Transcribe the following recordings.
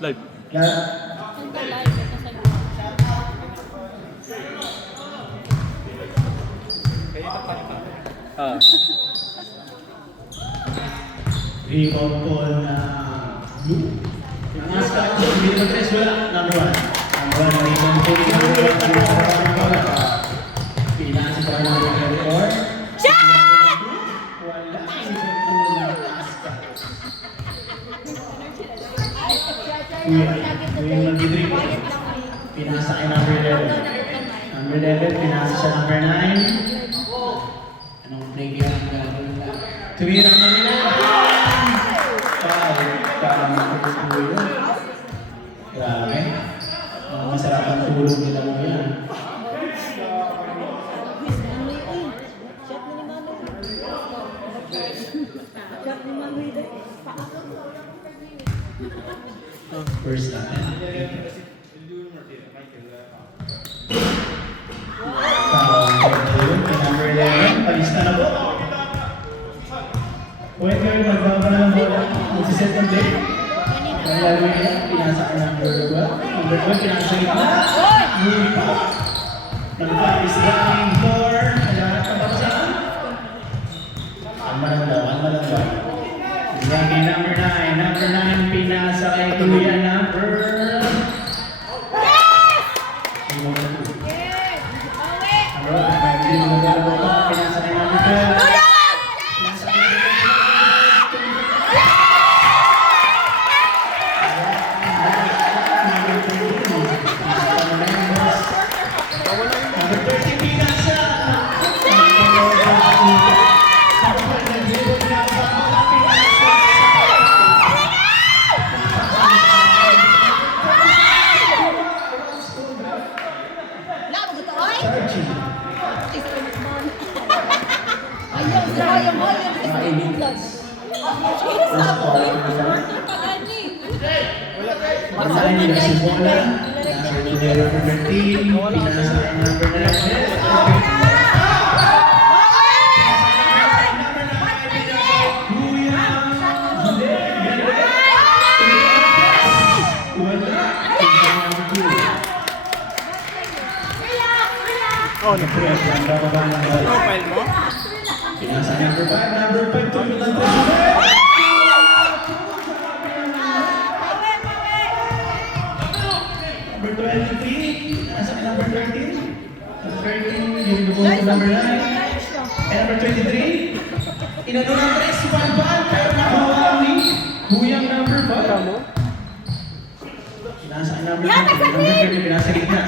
Live. Rebound po na Blue. Mas ka, hindi na tres, wala. Number 1. Number 1 na rebound po. Pinasi pa ng number 4. Wala. Rebound po na Aska. Kuya nag-dribble. Pinasa kay number 11. Number 11, pinasa siya number 9. Anong play kaya ang gagawin na? Tumira na nila. Grabe. Masarap ang tulog nila mo yan. First natin. Number 11. Palista na po. Pwede kayo magbaba na ng bola. Magsiset ng play. Kaya lalo nila, pinasa ka number 12. Number 12, pinasa sa gitna. Moving pa. Number 5 is running for lahat ng bangsa. Alma lang daw. Running number 9. Number 9, pinasa kay Kuya number... Pinasa kay number 12. Masaya nila si Bola. Nasa number 13. Pinasa kay number 11. Oh, Profile mo? Pinasa number 5. Number 5 to number 7. Number 23, nasa number 13. Number 13, yung dugo ko number 9. And number 23, inano ng 3, si Palpal, pero nakawa ni Huyang number 5. Pinasa number 20, number 20, pinasa gitna.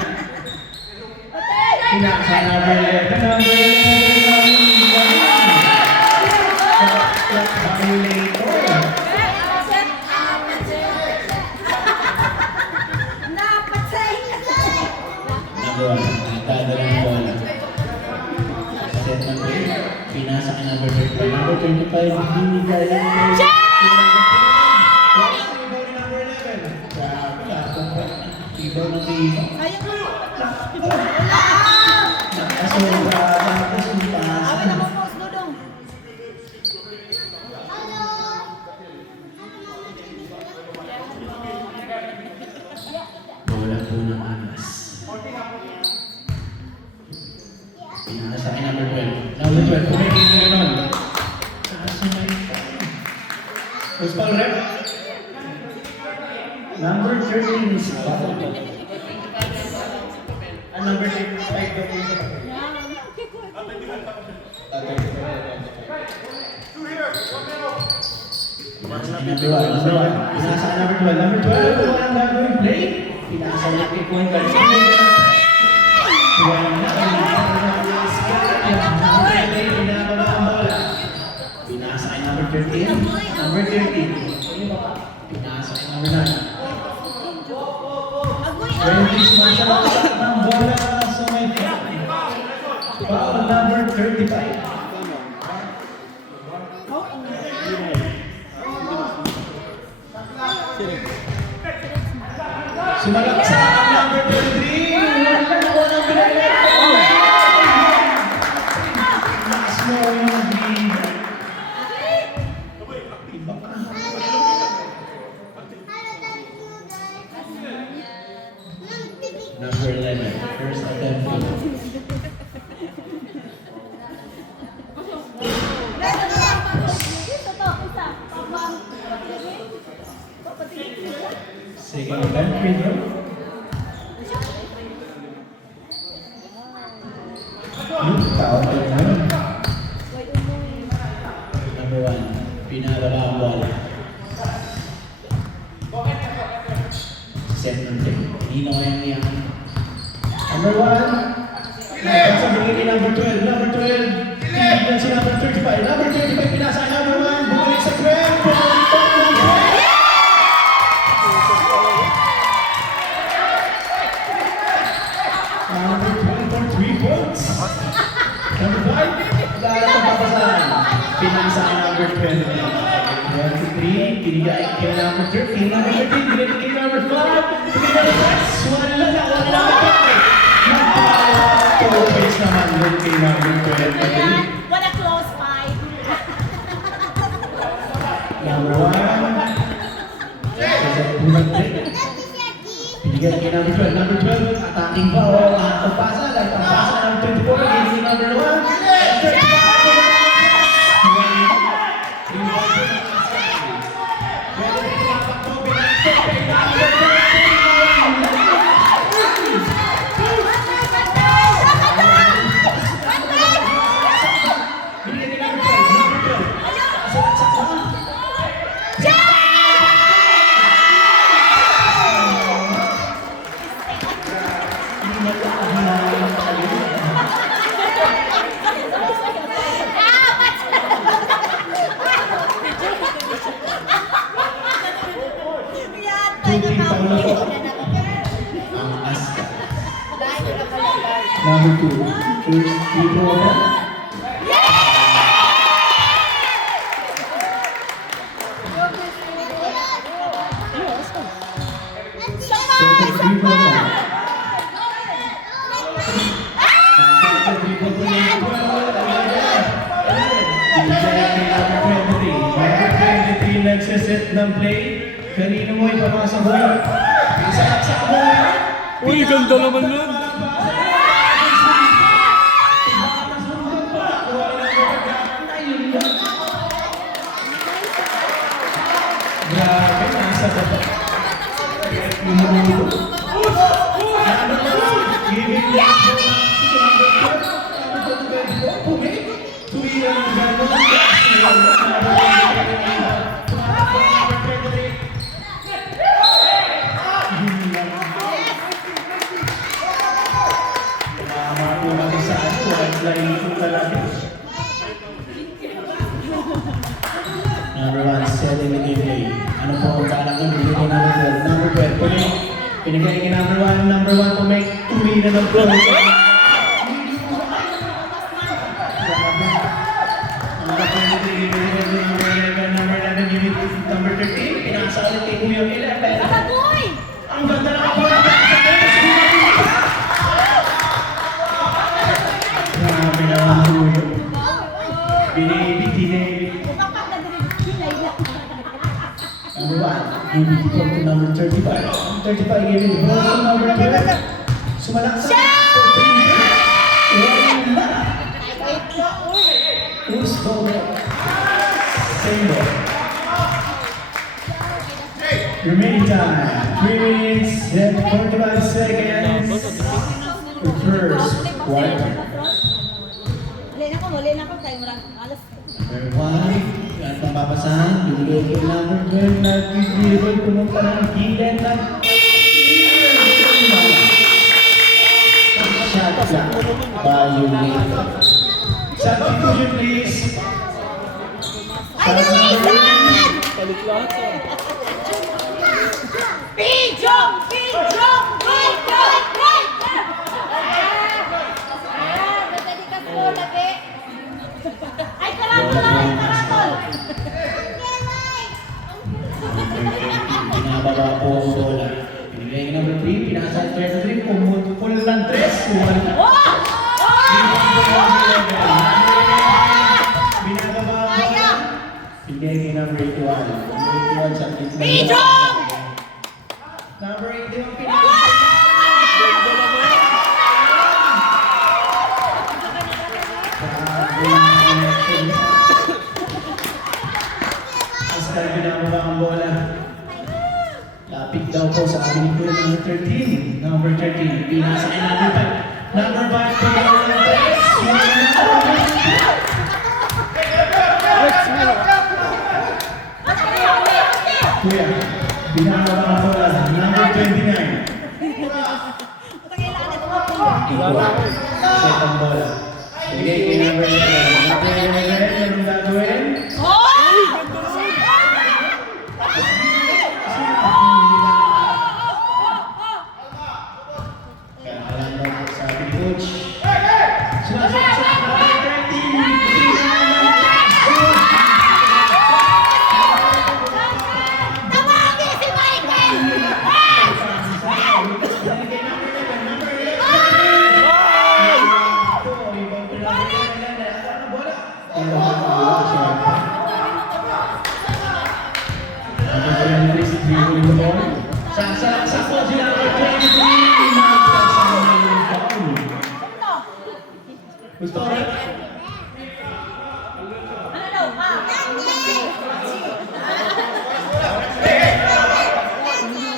Pinasa number 11, number 11, dadalang bola. Set ng play. Pinasa ka number 35. Number 25, binigay ang number 11. Grabe, lapong pa. Ibaw ng ibaw. Nakasobra. Tapos yung pasa. Bola po ng Anas. Pinasa kay number 12. Number 12, pumikin nyo nun. Kaso may... Who's Paul Rep? Number 13 is Paul. Number 5 na po sa number 1. Pinasa kay number 12. Number 12, walang gagawin play. Pinasa ulit kay Point Guard. Pinasa kay number 13. Number 13. Pinasa kay number 9. 20 smash out ng bola sa may foul number 35. Sumalaksa ang number 33. Walang binalik. Lakas mo yung lead. free throw. Tawag ko naman. Number 1, pinababa ang bola. Set ng play. Nino yan niya. Number 1. Nasa bigay number 12. Number 12. Pinagdan si number 35. Number 35 pinasa number 1. Bumalik sa 12. Number 12 for 3 points. Number 5. Dahil ang papasahan. Pinasa number 12. 23. Pinigay kay number 13. Number 13. Pinigay kay number 5. Pinigay kay 6. Wala na. Wala na. Always naman doon kay number 12. What a close fight. Number 1. Pinigyan kay number 12. Number 12, attacking pa o pagpasa. Pagpasa ng 24 against number 1. Number 2, first free throw na. Second free throw na. Second free throw na. Number 23 nagsiset ng play. Kanino mo ipapasa mo yun? Isa mo yun. Uy, ganda naman yun. Grabe, nasa baba. Number 1, setting the game play. Ano po ang kailangan ko? Bigyan ko number 12. Pinigay kay number 1. Number 1 to make 2 na ng goal. Number 11, unit number 13. Pinasa ulit kay Kuya 11. Kagoy! Ang ganda na ako na. Grabe na ang Kuya. Binibig. Number 1, give it to number 35. 35 gave it to number 12. Sumalaksak. Wala. Who's going? Same ball. Remaining time, 3 minutes and 45 seconds. The first quarter. Muli na ko kayo murang alas. Number 1, yan pang papasahan. Dulo kay number 12 na dribble pumunta ng gilid na shot clock violated. Substitution please. Ay, Luisan! Palit lahat ah. Pijong! Pijong! Pijong! Pwede ka po lagi. Ay, karangol! Ay, karangol! Pinababa po ang bola. Pinigay ng number 3, pinasa ang 23, pumutupol ng 3. Wala. Oh! Binababa ang bola. Pinigay ng number 81. Number 81 sa gitna. Pijong! Number 81, pinigay. Oscar, binababa ang bola. Lapit pick daw po sa ating po number 13. Number 13. Pinasa kay number 5. Number 5 po number 3. Kuya, binawa ka po lang. Number 29. Second bola. Bigay kay number 11. Number 11, anong gagawin? Alam mo po sa ating coach. Sumasasak number 13. Tawagin si Michael! Saksak po si number 23. Nagkasama yung foul. Gusto ko rin? Ano daw?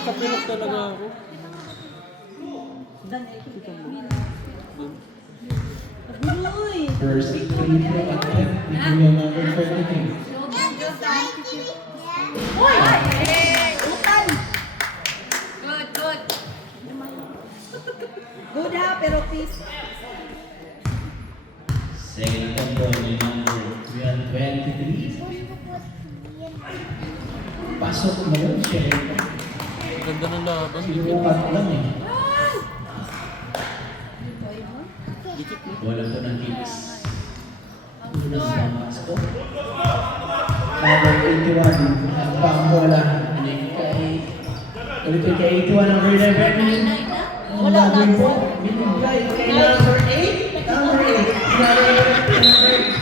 Kapilok talaga ako. First free throw attempt ni Kuya number 23. Uy! Utan! Good, good. Good ha, pero please. Second control ni number 23. Pasok na yun siya. Ganda ng laban. Sinukat lang eh. Wala po ng kiss. Ulos na pasok. Number 81. Pang bola. Ulit kay 81 number 11. Wala na po. Binigay kay number 8. Number 8. Number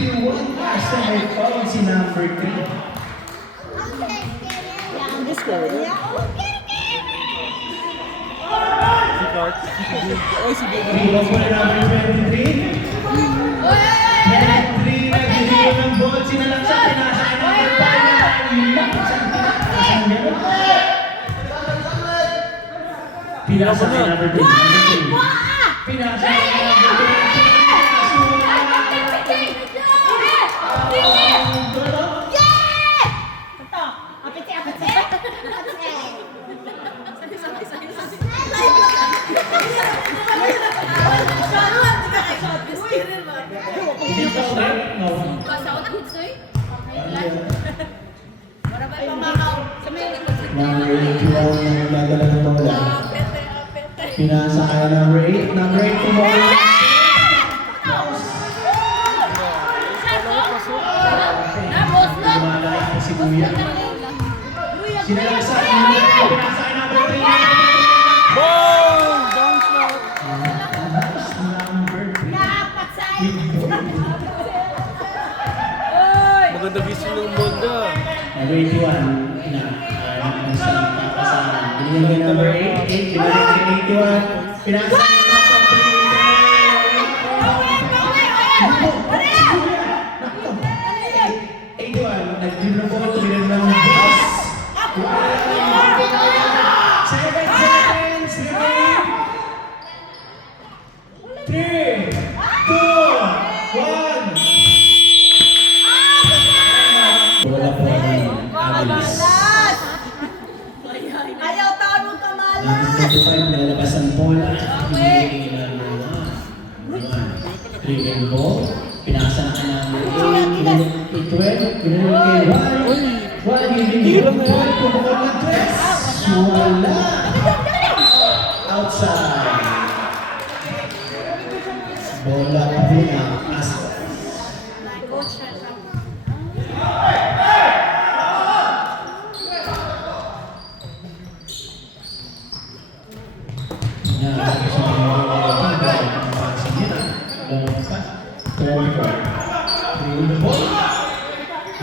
81. Basta may foul si number 3. Ang score. Si Clark. Ay, si Baby. Rebound po na number 23. 23 nagbibigay ng ball. Sinalaksak. Pinasa kay number 5. Pinasa kay number 3. Pinasa kay number 3. No. Basta ako na-hitsay. Number 81 yung nagdala ng bola. Pinasa kay number 8. Number 8 yung bola. Lumalaki po si Kuya. Sinalaksak. Pinasa kay number 3. Boom! Down shot! Number 3. Maganda gising ng Bonda. Number 81 na papasahan. Binigyan kay number 8. Binigyan kay 81. Pinasa kay number 3. 81. Nag-dribble po. Binigyan ng boss. 7 seconds. 3, 2, 1. Wala po Abelis. Ayaw tarong kamalas! Number 25, nilalabas ang bola. Binigay kay number 1. Dribble ball. Pinasa na kay number 8. Binigay kay 12. Binigay kay 1. 1. Binigay kay 1. Pumukol na 3. Wala. Outside. Bola po na Astros.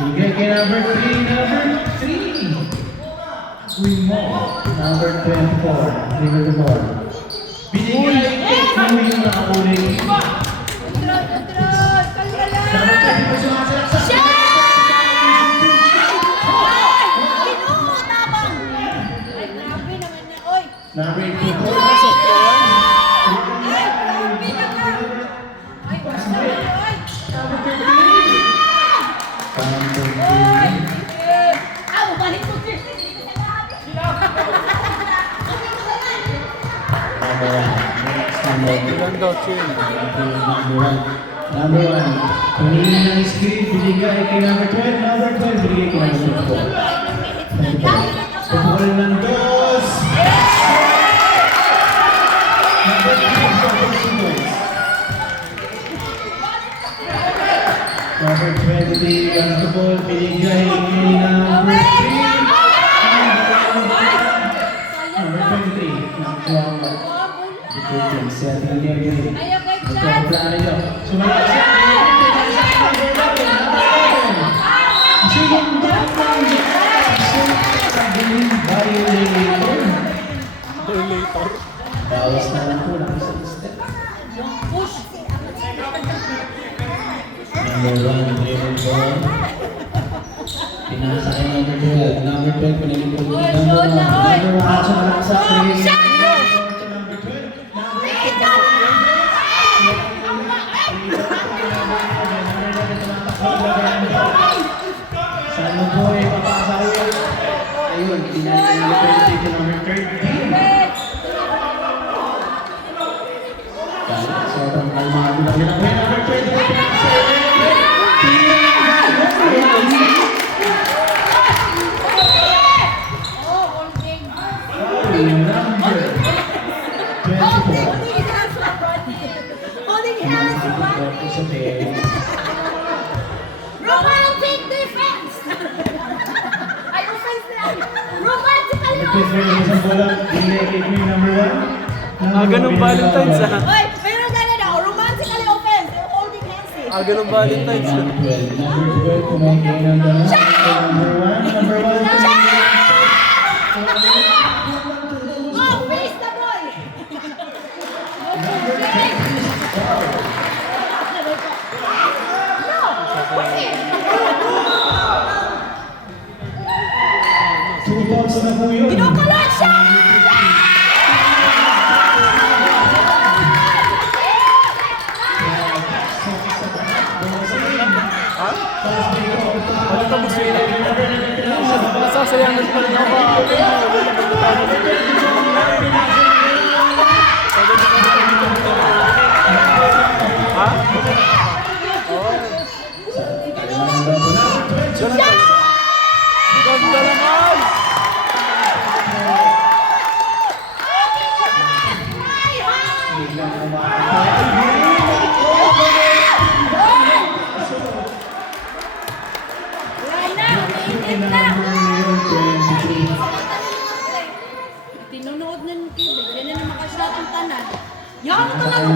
Bigay kay number 3, number 3. Number 24, dribble the ball. Binigay kay Kuya na ulit. Number 24 sumasalaksak. Kinuha tabang! Ay, grabe naman. Number 84. Number 13. Ilan daw, Chin? Number 1. Kanina ng screen, binigay kay number 12. Number 12, binigay kay number 4. Pagpapal ng dos. Number 3, number 23, basketball, binigay kay number 3. Number 23, nakuha. Si Ating Nervy. Plano nyo. Sumalas siya. Violator. Bawas na lang po ng isang step. Number 1, dribble ball. Pinasa kay number 12. Number 12, pinilipod ko number 1. Number 1, action na lang sa 3. Sana po ay papasawi. Ayun, pinilipod dito number 13. Sobrang kalmado lang yun. Number 20. Romantic defense! Ay, offense na! Romantically Ganun Valentine's ah. Oy, pero gano'n daw, romantically offense, holding hands eh. Ganun Valentine's ah. Number 12, kumakain ng gano'n. Number 1. Oh, face the boy! Two balls na po yun. Kinukulot siya! Ano ka gusto yun? Nasasayangan pa rin ako. Ha? Ganda naman! Tinunood na ng kibig, yan na makashot ang tanan. Yan talaga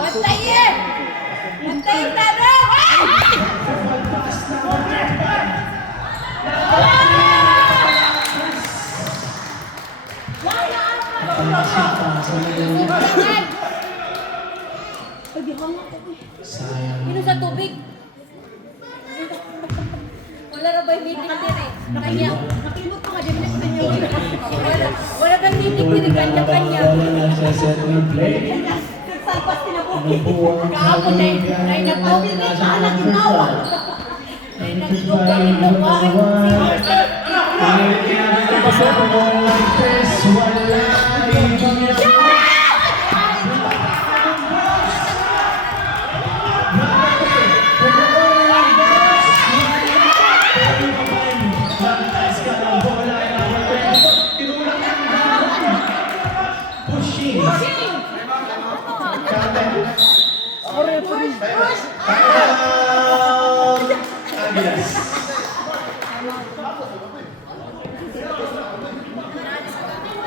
Bantayin! Bantayin tayo! Sayang. Sino sa tubig? Wala na ba yung meeting din eh? Kanya. Nakimot ko nga, di ba niyo? Wala bang meeting din kanya-kanya. Nagsaset ng play. Salpas tinabuhi. Nabubuang Kahapon eh, ay nagpawin ka, anak inawa. Ay nagtugtog ka rin ng bahay.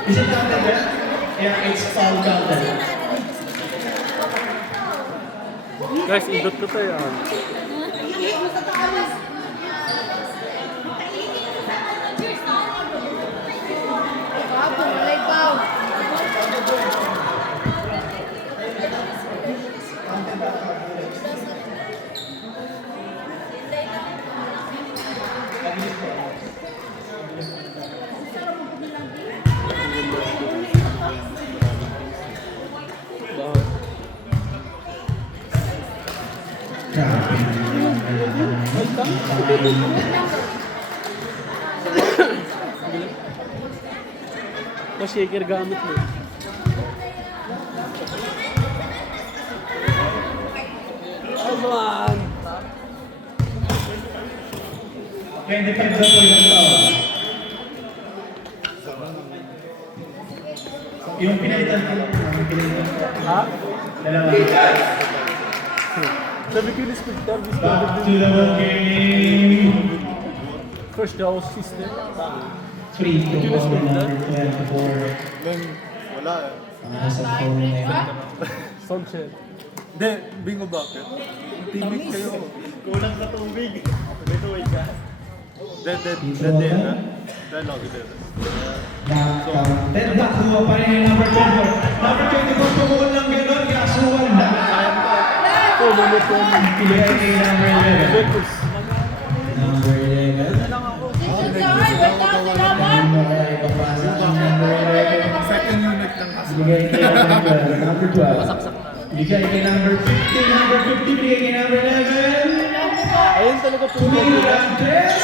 Is it counted there? Yeah, it's foul counted. Guys, idot ko tayo ah. Iihi mo sa taas. Bago, walay baw. Na-shaker gamit mo. Come on! 25 na po yung foul. Yung pinalitan ko, Ha? dalawa. Sabi ko ni Squid Tab, Back to the ball game. first daw system. Free to ball number 24. Wala eh. Sa phone na yun. Sanchez. Hindi, bingo bakit? Teammate kayo. Kulang sa tubig. Dito, wait ka. Dead na. Dead lang, dead. Counted. Nakuha pa rin yung number 24. Number 24 tumukol lang gano'n. Kaso wala. Oh, number 10. Pinigay kay number 11. Focus. Number 11. Hindi mo kaya ipapasa ang number 11. Second unit lang kasi. Bigay kay number 12. Bigay kay number 50. Number 50 bigay kay number 11. Ayun talaga po. Tumingin ang dress.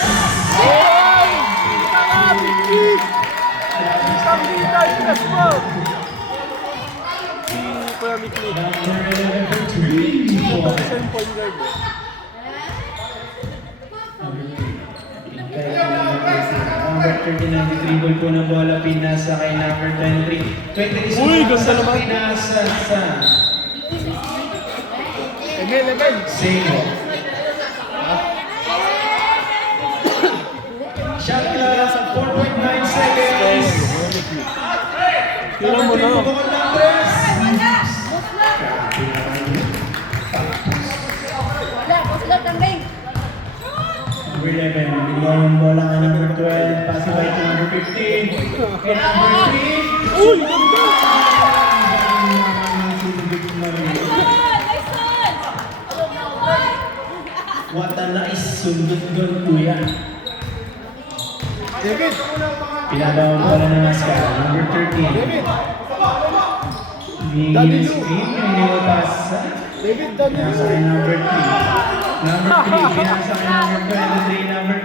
Isang litar, yes mo! Si Pyramid League. Number 11 for 3. Isang point guard eh. Number 39, dribble po ng bola, pinasa kay number 23. 23 Uy, ganda naman. Pinasa sa Emel. Sego. Shot clock, 4.9 seconds. Tira mo na. Tumukol ng tres. Number 11, bigyan yung bola kay number 12, passing by to number 15. Kay number 3. Uy, ganda! What a nice sundot doon, kuya. David! Pinabawang bola ng Ascar, number 13. Ni screen, pinipasa. David, Pinasa kay number 3. Number 3, pinasa kay number 23. Number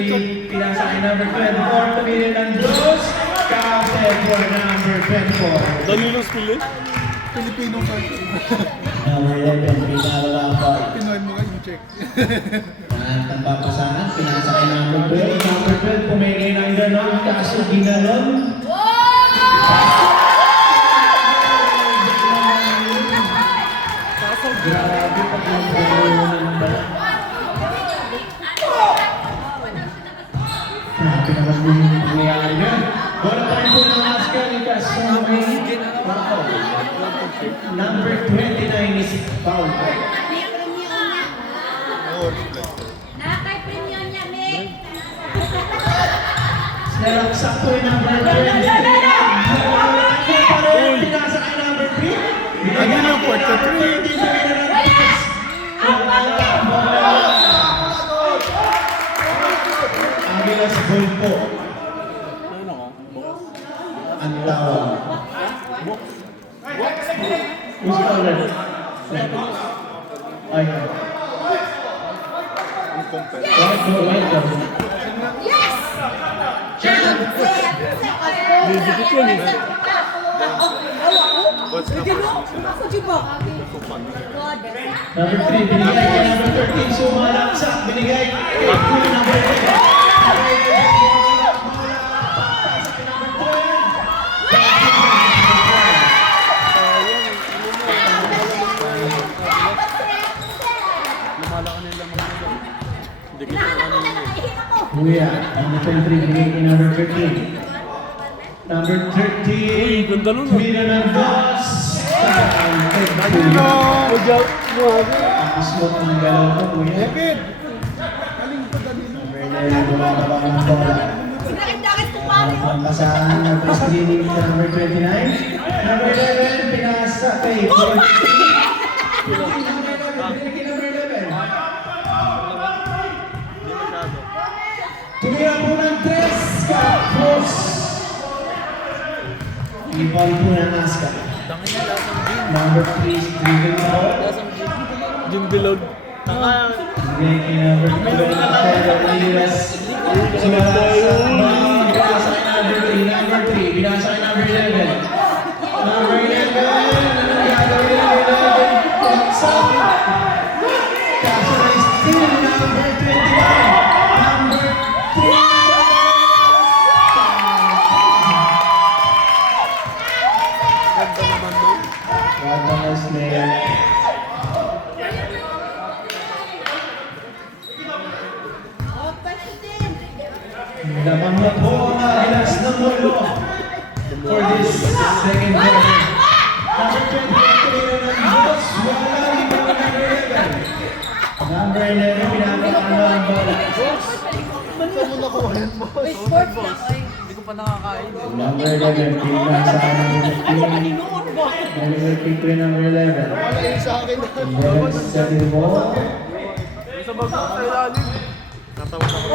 23, pinasa kay number 24. Tumili ng dos. Counted for number 24. Dali lang spill eh. Filipino first. Number 11, pinababa pa. Pinoy mo nga yung check. At ang papasahan, pinasa kay number 12. Number 12, pumigay ng ganon, kaso ginalon. Grabe pag yung gano'n ng bala. Grabe naman yung nangyayari yun. Bola pa rin po ng Ascar, kaso may foul. Number 29 is foul. Nakakay-premium niya, Nick. Sinalaksak po yung number 23. Pa rin, pinasa kay number 3. Ano yung port sa 3? Agilas ball po. Ano ka? Ang tawag. Who's taller? Ay. White go. Didikit yan eh. Number 3, binigay kay number 13. Sumalaksak, binigay kay number 10. Lumalakan nila mga nila. Dikit na ano yun eh. Kuya, number 23, binigay kay number 13. Number 13. Uy, ganda nun ah. Tumira ng dos. Good job. Grabe. Ang smooth ng galaw ko, kuya. David! Number 11, bumababa ng bola. Ang pasahan ng screening sa number 29. Number 11, pinasa kay 23. Number 11. Tumira po ng 3. Kapos. Ibang po ng Ascar. Number 3 is dribble ball. Jim Bilog. Number kay number 24, Elias. Sumala sa binasa kay number 3, binasa kay number 11. Number 11, ano gagawin ng 11? Paksak. Kaso na still number 21. Number 3. Watamas Lea. Oh, question. Lamang na po ang Agilas ng Molo for this second quarter. Number 23 ng Boss, wala ibang number 11. Number 11, pinapakano ang bola. May sports na ko eh. Hindi ko pa nakakain. Number 11, pinasa ng number 23, number 11. Then, second ball. Sa bag sa ilalim. Natawa na ako.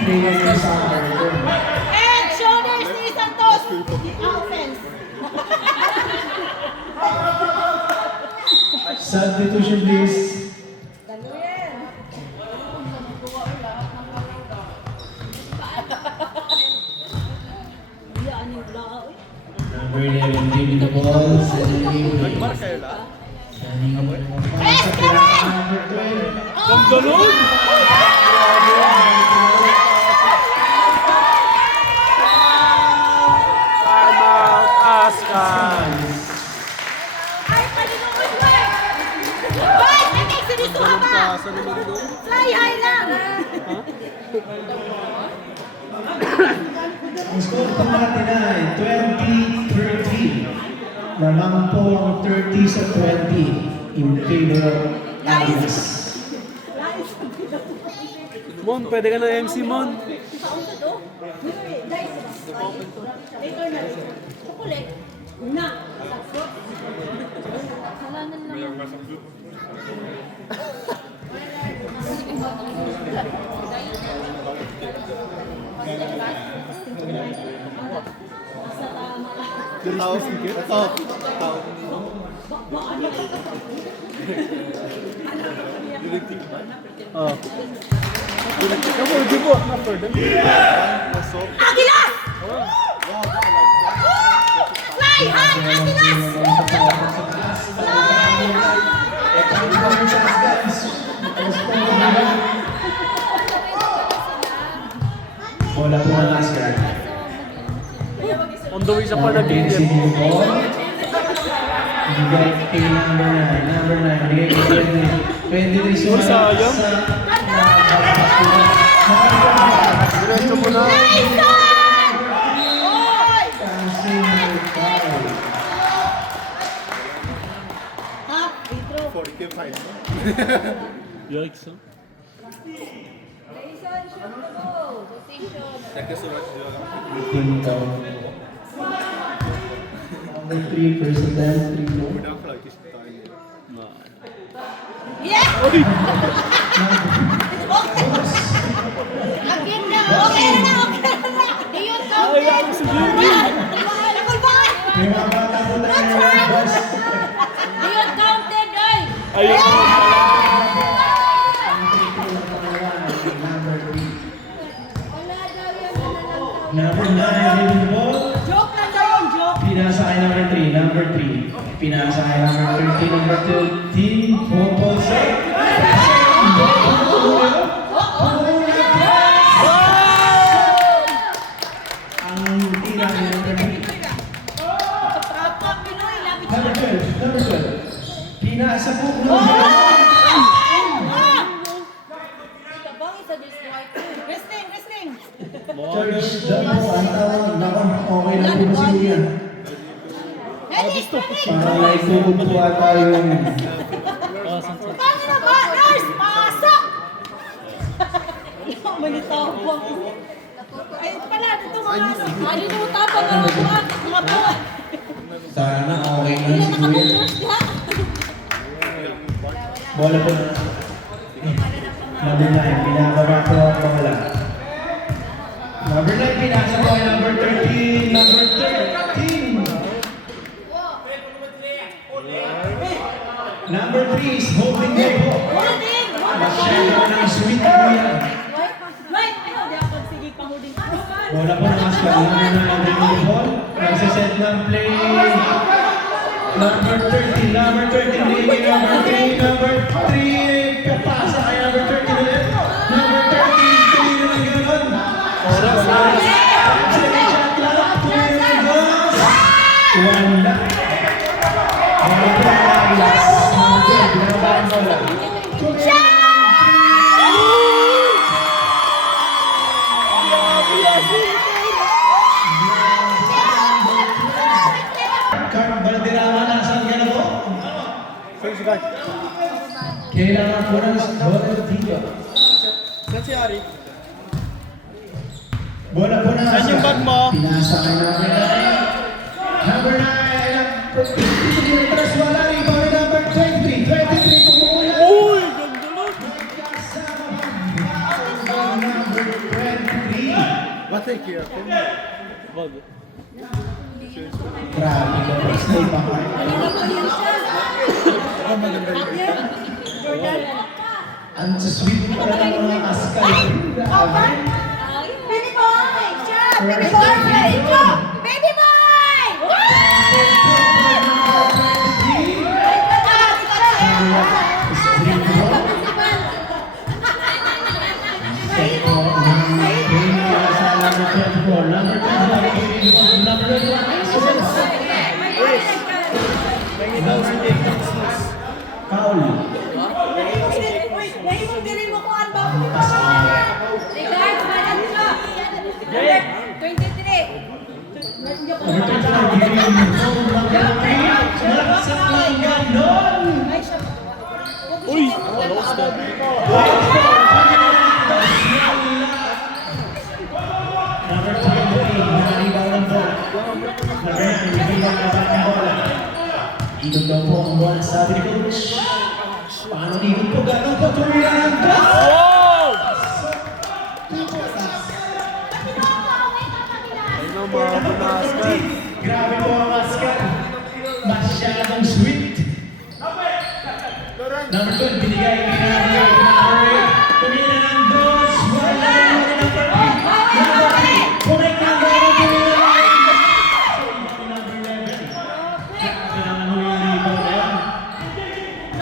Player ng soccer. And shoulders ni Santos. Offense. Substitution, please. Number 11, giving the ball. Mar kayo lang. Sending up the pass sa number 12. Ang galon! Time out, Askan! Ay, palinunod mo eh. Ay, may sinisuha ba? Fly high lang. Ang score po natin ay 20-13. Lamang po ang 30 sa 20 in favor of Agilas. Mon, pwede ka na MC, Mon. Kukulit. Na. Kasalanan lang. Tao, sige. Tao. Oh. Kamu, di po. After them. Agilas! Fly high, Agilas! Fly high! Bola po ng Asgard. On the way sa panaginip. Against the ball. Bigay kay number 9. Number 9. Bigay kay 23. Uy, sayang. Diretso mo na. Tyson! Oy! Ha? Intro. 40 fine. Yikes, huh? Jason, shoot na mo. Rotation. Number 3, first attempt, 3 goal. Yeah! Again na! Okay na! Okay na! Ayun, counted! Nakulbaan! May mga bata po tayo ng boss. Ayun, counted, oy! Ayun. Number 3. Wala daw yan. Wala lang daw. Number 9, leading the ball. Joke lang daw yung joke! Pinasa kay number 3, number 3. Pinasa kay number 13, number 13. Ball set. Ang tira ni number 3. Kapag Pinoy, lapit siya. Number 12, number 12. Pinasa po ng Ika bang isa destroy ko? Wrestling, wrestling! George Damo, ang tawag. Nako, okay lang po si Kuya. Medic! Medic! Parang naitubog po ata yung... Paano na ba? Nurse! Pasok! Yung manitawag. Ay, pala, ito mga Malinuta pa mga buwan. mga buwan. Sana okay lang si Kuya. Bola po. Number 9, pinababa po ang pangalan. Number 9, pinasa po ay number 13. Number 13. Number 3 is holding the ball. Holding! Masyado ng sweet po yan. Wait! Ano? Di ako sige pang-holding. Bola po ng Ascar. Number 9 holding the ball. Nagsiset ng play. Number 30. Number 33. Number 3. Kapasa kay number 30 ulit. Number 30. Tuloy na ng gano'n. Oras. Second shot lang. Tuloy na ng gano'n. Wala. Card Valderrama, nasaan ka na po? Saan si Card? Kailangan po ng Bola dito. Saan si Ari? Bola po na. Saan yung bag mo? Pinasa kay number 9. Number 9. Tres wala. Rebound ni number 23. 23 pumula. Uy! Ganda lang! Number 23. What a care? Bag. Grabe ka po. Stay pa ka. Ang sweet pa na ng mga askal. Grabe. Baby boy! Shot! Baby boy! Baby boy! Pengi daw si Jake Jesus. Foul. Ngayon mo dili mo kung ano ba? Regards, madam ko. 23. Uy! Lost that. Number 23, nakalibaw ng bola. Ikot daw po ang bola, sabi ni Coach. Paano ikot po? Gano'n po? Tumira ng gas! Wow! Ayun ang mga panaskan. Grabe po ang Ascar. Masyadong sweet. Number 12, binigay kay number 8. Tumira ng dos. Wala yung number 8. Number 3. Connect ng bola. Tumira ng number 11. Grabe naman ho yung rebound na yan.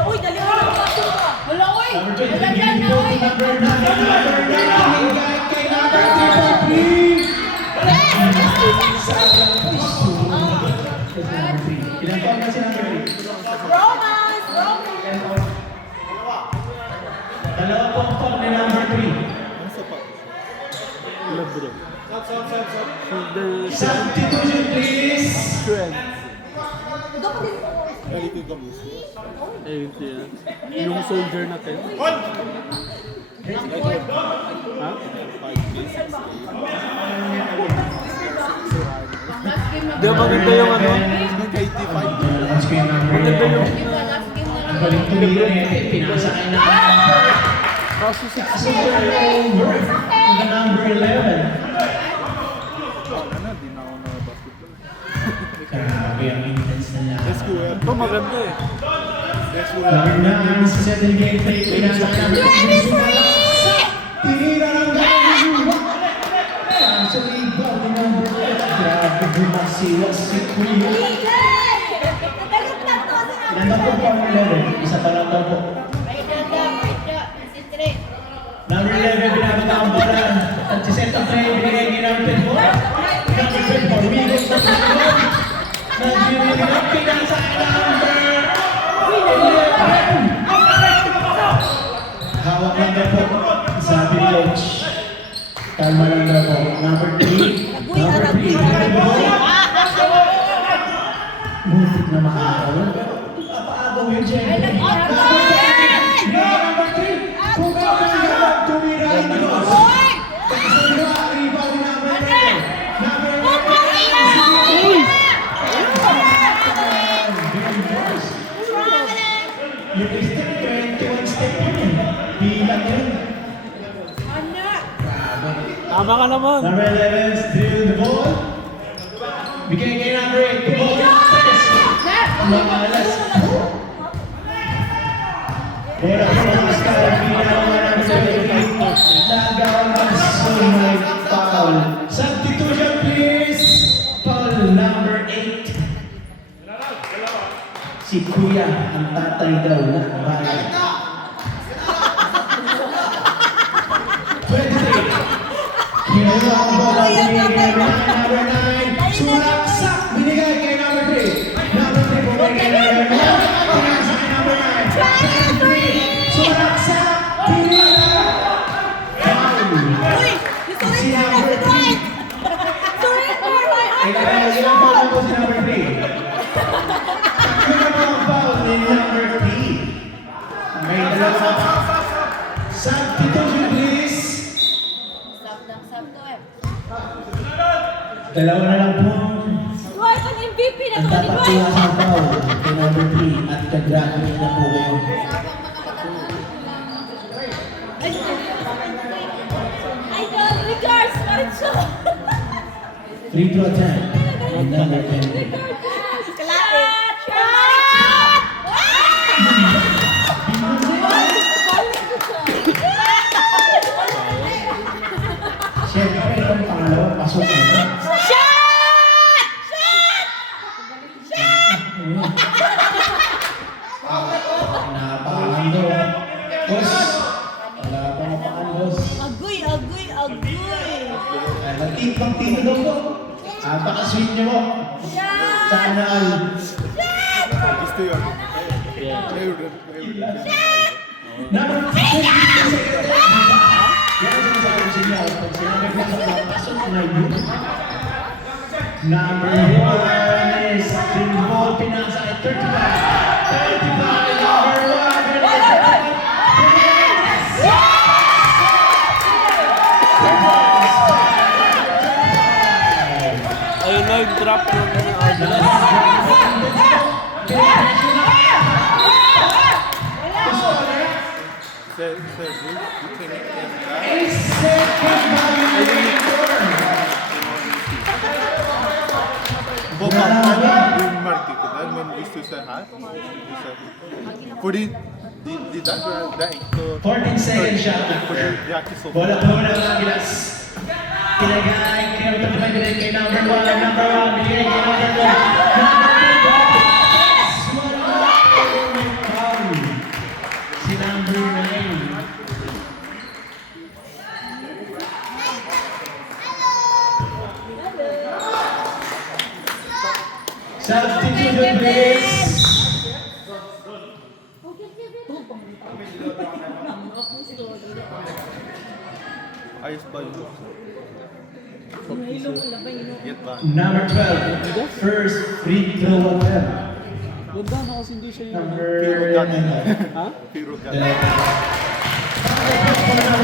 Uy, dali mo lang pasok ko. Wala, uy. Number 20, Wala binigay dyan na, po uy. kay number 9. Number 9, binigay kay number 3. Ilang taon na si number 3? Romance! Dalawa po ang taon ni number 3. Nasa pa? Lebron. Substitution please. Strength. Doon ko din. Galito ka mo. Ayun siya. Yung soldier natin. Ha? 5 places. Di ba maganda yung ano? KT5. Last game number 11. Ang galing tumira niya. Pinasa kay number. Kaso 6 Over. The number 11. Ano? Di na ako na basketball. Grabe ang intense na lahat. Let's go. Ito maganda eh. Let's go. Number 9, si Seth Gate, pinasa kay number 3. Tinira ng gano'n. Sa ligaw ni number 8. Grabe, bumasiwas si Queen. Ilan na po ang 11? Isa pa lang daw po. Number 11, binabata ang bola. At si Seth Gate, binigay kay number 10 po. Number 10 po, rumigos na sa likod. Nag-ibigay, pinasa kay number 11. Hawak lang daw po. Sabi ni Coach. Kalma lang daw po. Number 3. Number 3. Muntik na makakawin. Papaagaw yun siya. Number 3. Tumira ang Diyos. Tumira ang rebound ni number 3. Number 11. Lipstick 21 step yun. Bilang yun. Tama ka naman. Number 11 drill the ball. Bigay kay number 8. The ball. Mga alas. Bola po ng Pascal. Pinawa ng 23. Nagawa ng sumunod foul. Substitution please. Foul number 8. Si Kuya, ang tatay daw na bahay. 23. Kinuha ang bola, binigay kay number 9. Sumaksak, binigay kay number 3. Number 3 bumigay kay number 9. Pinasa kay number 9. Number 3, sumaksak, binigay. Foul. Uy! Si Surrender na number si 3. Dwight! Surrender my Ilang foul na po si number 3. Sakto na po ang foul ni number 3. May dalawa. Substitution please. Sakto eh. Dalawa na lang po Dwight, ang MVP na ang to ni dapat Dwight! kuha sa foul kay number 3 at ka-graduate na po kayo. Idol, regards, Maritza! Free throw attempt. And number 10. Kalate! Shot! Siyempre, itong pangalawa, pasok na ito. Shot! Shot! Napakangan daw. Boss, wala pa napakan, boss. Agoy, agoy, agoy! Nagtipang tino daw po. Napaka-sweet niyo po. Sana all. Gusto yun. Number 10. Yan ang sinasabi ko sa inyo. Pag sinabi ko sa mga pasok na yun. Number 1 is Timbol Pinasa at 35. 35, number 1. Ayun na, yung drop yung Marti ko dahil man gusto sa hat. Pwede di daing to 14 seconds shot. Bola po ng Agilas. Pinagay kay number 5, binigay kay number 1. Number 1, binigay kay number 2. Si number 9. Substitution please. Ayos ba yun? Get ba? Number 12. First free throw attempt. ganda na kasi hindi siya yung... Number Pero gan. 9. Ha? Pero gan. Number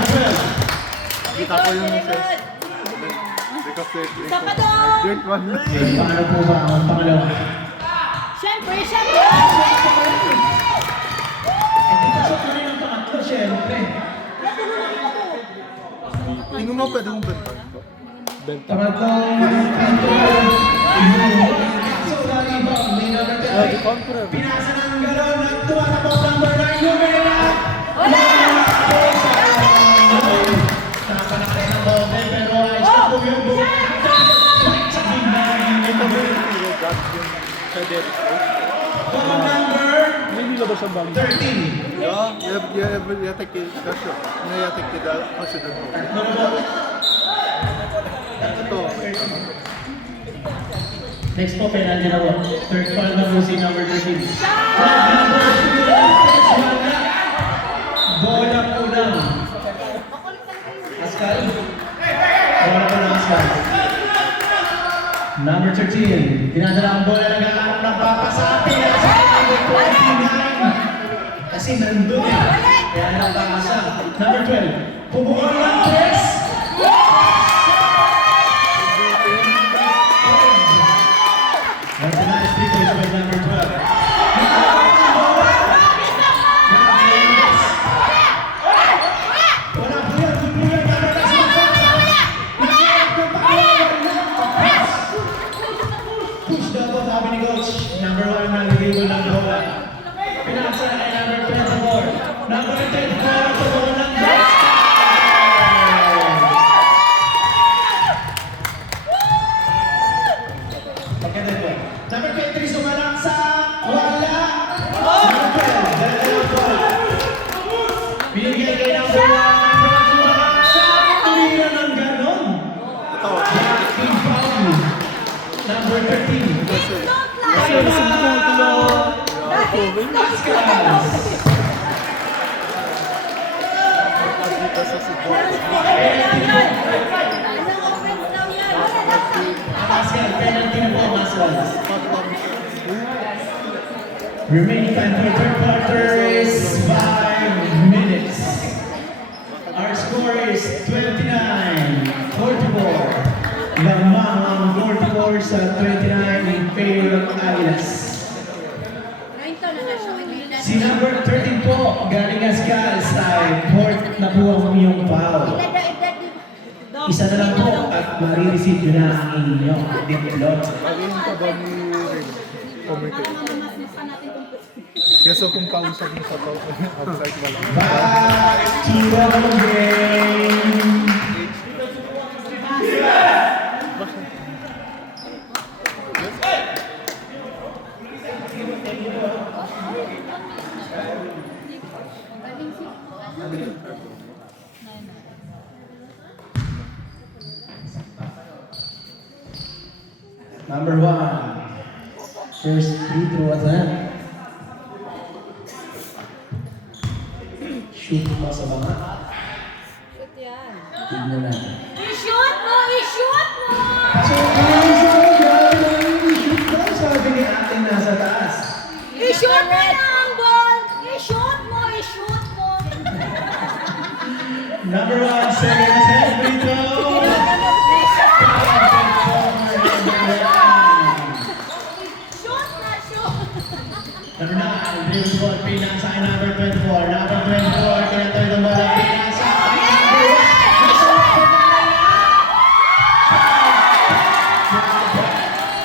12. Kita ko yung ses. Because Isa pa doon! dirt one. Paano po ba ang pangalawa? Siyempre, siyempre! Hindi pasok na rin ang pangatlo, syempre. Tingnan mo pwede mong benta. Benta. Pangatlong free throw. So, nalibang ni number 10. Pinasa ng galon at tumatakbo number 9. Lumina! Nakapanakas ng bote pero ayos na po yung buhok. Sa gimnang Ito ba yung hero god yung sa Derrick Rose? number May nilabas ang bang. 13. Ja, jag tänker kanske. Nej, jag tänkte där kanske den har. Ito. Next po, penalty na po. Third foul na po si number 13. Bola po lang. Pascal. Bola po lang, Pascal. Number 13. Dinadala ang bola, nagkakarap ng papasapi. Sa number 29. Kasi nandun eh. Kaya napakasa. Number 12. Pumuha ng press. Number 9 is 3 points by number 12. Wala po yan, tutuloy na push daw po, sabi ni coach. Number 1 na nagigil ng bola. Pinasa kay number 24. number 13. Pascal, penalty na po, Maswals. Remaining time for third quarter is 5 minutes. Our score is 29-44. Lamang ang 44 sa 29 in favor of Aguilas. Si number 13 po, galing Ascal sa court na po ang iyong foul. Isa na lang po at marireceive nyo na ang inyong diploma. Ayun ka ba ni Ren? Communicate. Kaso kung kausap mo sa tao, outside wala. Back to the game. Number 1. First free throw at that. Shoot pa sa banga. Tignan natin. I-shoot mo! I-shoot mo! So guys, grabe naman yung shoot daw. Sabi ni ate nasa taas. I-shoot mo na ang ball! I-shoot mo! I-shoot mo! Number 1, second set free throw. Shoot na! Shoot! Number 9, dribble ball, pinasa kay number 24. Number 24, tinatoy ng bola, pinasa kay number 1.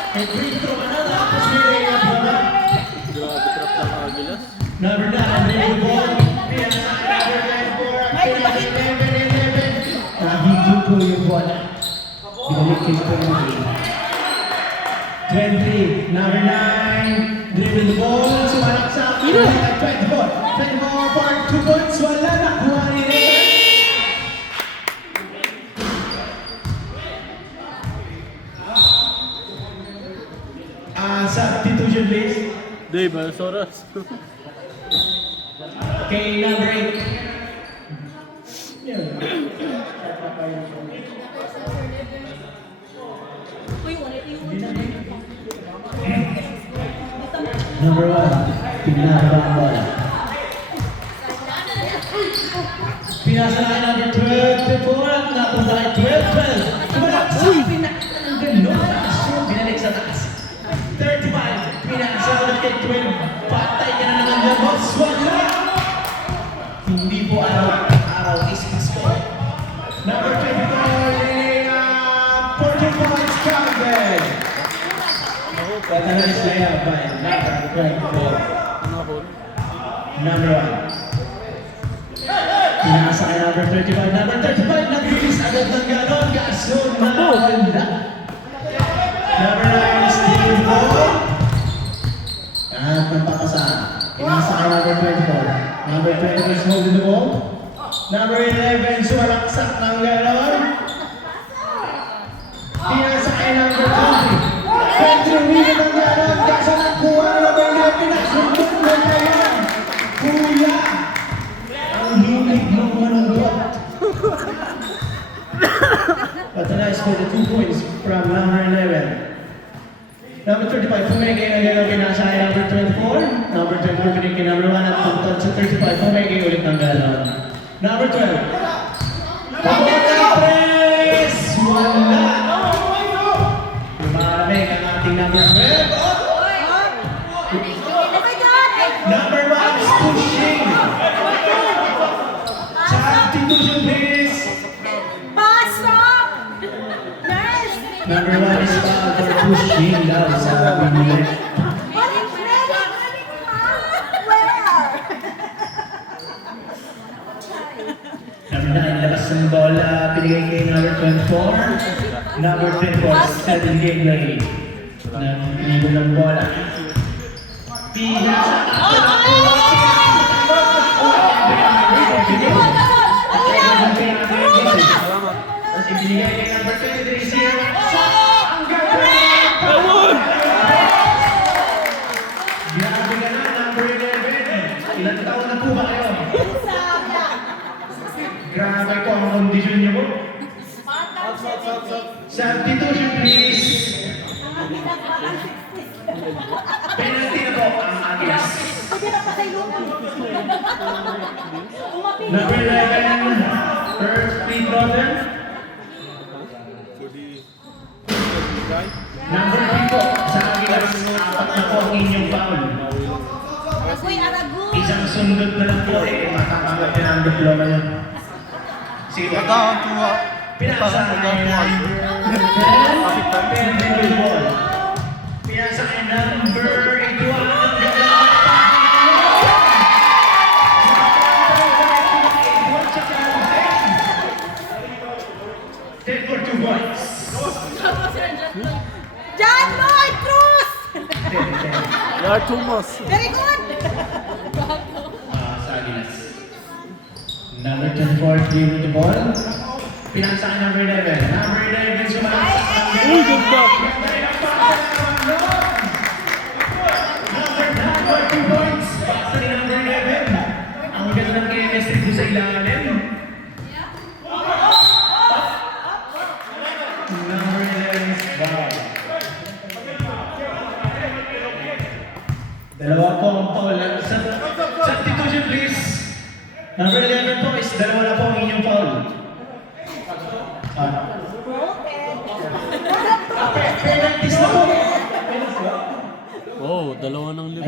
A free throw, another opportunity of bola. Grabe trap ng Aguilas. Number 9, dribble ball, pinasa kay number 24. Pinasa kay 11. Nahigit po yung bola. Binalik kay 23, number 9, dribble the ball, sumalak sa 24 for 2 points, wala na, kuha ni Nathan. Substitution please. Dave, alas oras. Okay, number 8. Number 1, pinasa ang bola. Pinasa na number 24 at napunta kay 12. Tumalak sa pinasa ng gano'n. Binalik sa taas. 35, pinasa ulit kay 12. Patay ka na naman ng boss. Wala! Hindi po araw is Pasko. Number 24, 14 points counted. But a nice layup by number 24. Number 1. Pinasa kay number 35. Number 35, nag-release agad ng ganon. Kaso na wala. Number 9, steal ball. At nagpapasahan. Pinasa kay number 24. Number 20 is holding the ball. Number 11, sumalaksak ng ganon. Pinasa kay number 20. Pwede ng ganon. Kaso nakuha na ba yung pinasundot na yan? Kuya! Ang hilig ng manundot. But a nice for the 2 points from number 11. Number 35, pumigay na gano'n pinasa kay number 24. Number 24, pinigay number 1 at puntad sa 35, pumigay ulit ng gano'n. Number 12. Papatres! Wala! Lumalamig ang ating number 12. Number 1 is pushing. Substitution please. Pasok! Nurse! Number 1 is foul for pushing daw sa pinili. Balik, ready! Where? Number 9, labas ng bola, pinigay kay number 24. Number 24, settle game lane. Nagpinigo ng bola. Pinasa Ibinigay kay number 23, siya. Ang ganda! Grabe po ang kondisyon niyo po. Substitution, please. Penalty na po ang Agias. Pwede na pa sa iyo. Number 11, first free brother. Number 3 po, sa Agias, apat na po ang inyong foul. Aragoy, Aragoy. Isang sundot na lang po matatanggap niya ang diploma niya. Sige po. Pinasa ng number ball. Pinasa ng number 81. Ten for 2 points. John Lloyd Cruz. Yar Thomas. Very good. Sa Agilas. Number 24, play with the ball. Pinasa ng number 11. Number 11, sumalaksak ng Uy, good block. Number 2 points. Basta ni number 11. Ang ganda ng chemistry doon sa ilalim. Number 11 is foul. Dalawa po ang foul. Substitution please. Number 11 po is dalawa na po ang inyong foul. Penalties na po. Oh, dalawa ng lima.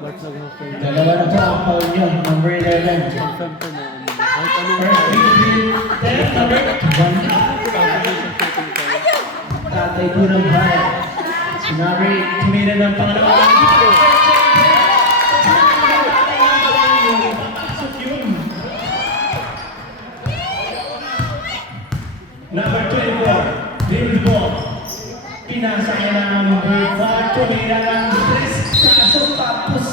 Ba't nag-hapon? Dalawa na po ang foul nyo. Number 11. Confirm ko na. Kahit anong First free, number 1. Tatay po ng bayan. Sinabi, tumira ng pangalawa. Papasok yun. Number 24, David Ball. Pinasa niya ng number 4, tumira ng 3. Kaso tapos.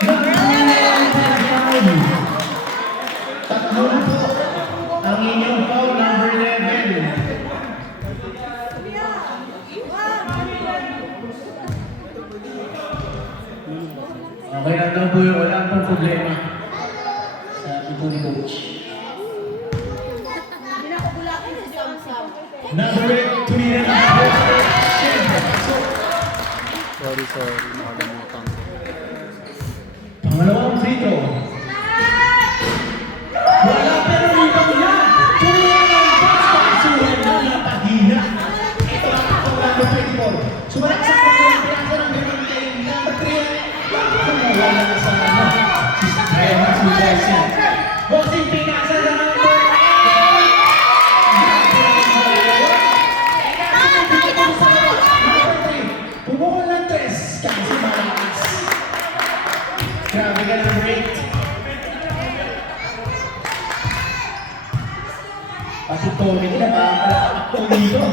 Number 11, tatlo na po ang inyong foul, number 11. Okay lang daw po yun, wala pong problema. Sabi po ni Coach. Hindi na ako bulakin si Sam. Number 8, tumira ng number 4. Sorry, nakalimutan ko. Pangalawang free throw. Wala pero rebound niya. Tumira ng pass, pakasuhan na napahina. Ito ang ako number 24. Sumalaksak na yung pinasa ng ganun kay number 3. Wala na sa ano. Kaya mas magaysin. Bossing pinasa na number 8. Pumukol ng 3. Kasi malakas. Grabe ka ng break. Pati Tony na makakalapak ko dito.